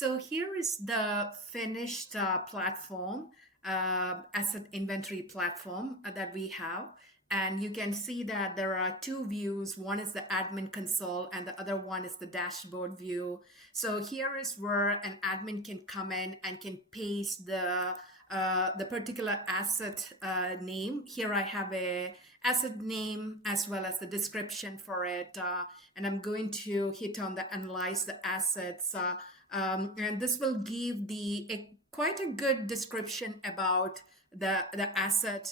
So here is the finished platform, asset inventory platform that we have. And you can see that there are two views. One is the admin console and the other one is the dashboard view. So here is where an admin can come in and can paste the particular asset name. Here I have a asset name as well as the description for it. And I'm going to hit on the analyze the assets. And this will give quite a good description about the asset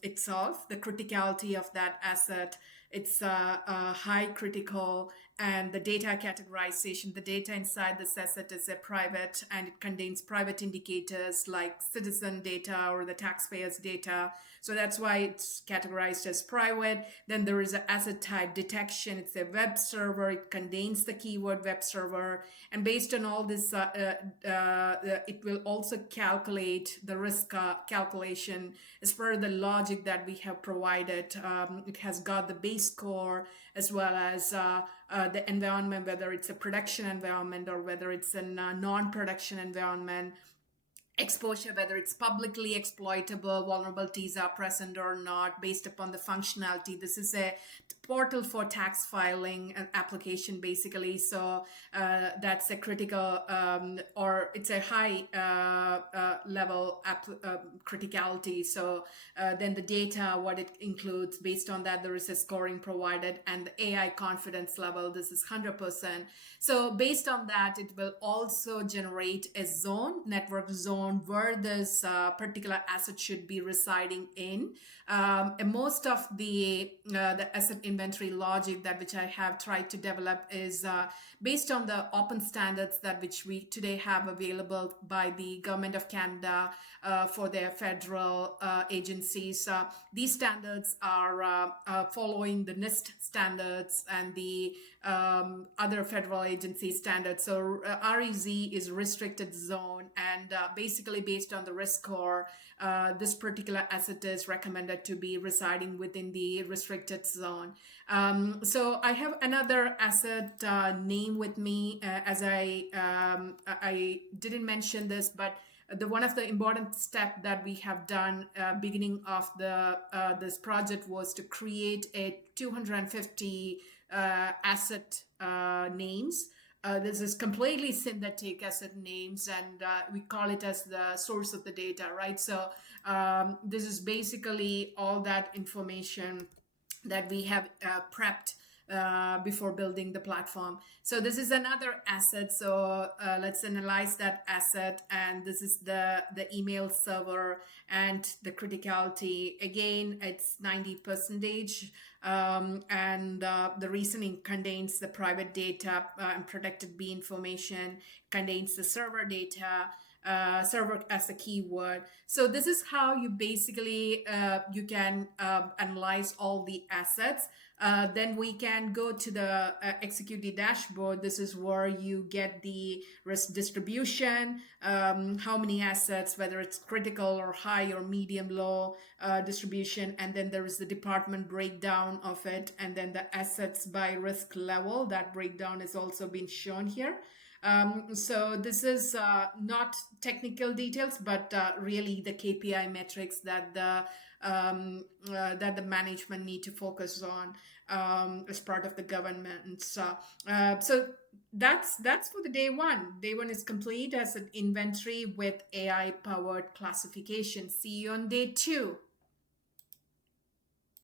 itself, the criticality of that asset. It's high critical, and the data categorization. The data inside this asset is a private, and it contains private indicators like citizen data or the taxpayers data. So that's why it's categorized as private. Then there is an asset type detection. It's a web server. It contains the keyword web server. And based on all this, it will also calculate the risk calculation as per the logic that we have provided. It has got the base score as well as the environment, whether it's a production environment or whether it's a non-production environment, exposure, whether it's publicly exploitable, vulnerabilities are present or not, based upon the functionality. This is a portal for tax filing and application, basically. So that's a critical, or it's a high level criticality. So then the data, what it includes, based on that, there is a scoring provided, and the AI confidence level, this is 100%. So based on that, it will also generate a zone, network zone, where this particular asset should be residing in. And most of the asset inventory logic that which I have tried to develop is based on the open standards that which we today have available by the Government of Canada for their federal agencies. These standards are following the NIST standards and the other federal agency standards. So REZ is restricted zone, and basically based on the risk score, this particular asset is recommended to be residing within the restricted zone. So I have another asset name with me, as I didn't mention this, but one of the important step that we have done beginning of this project was to create a 250 asset names. This is completely synthetic asset names, and we call it as the source of the data, right? So this is basically all that information that we have prepped before building the platform. So this is another asset. So let's analyze that asset. And this is the email server and the criticality. Again, it's 90%. And the reasoning contains the private data and protected B information, contains the server data, server as a keyword. So this is how you basically you can analyze all the assets. Then we can go to the execute the dashboard. This is where you get the risk distribution, how many assets, whether it's critical or high or medium, low distribution. And then there is the department breakdown of it. And then the assets by risk level, that breakdown is also being shown here. So this is not technical details, but really the KPI metrics that the management need to focus on as part of the government. So that's for the day one. Day one is complete as an inventory with AI powered classification. See you on day two.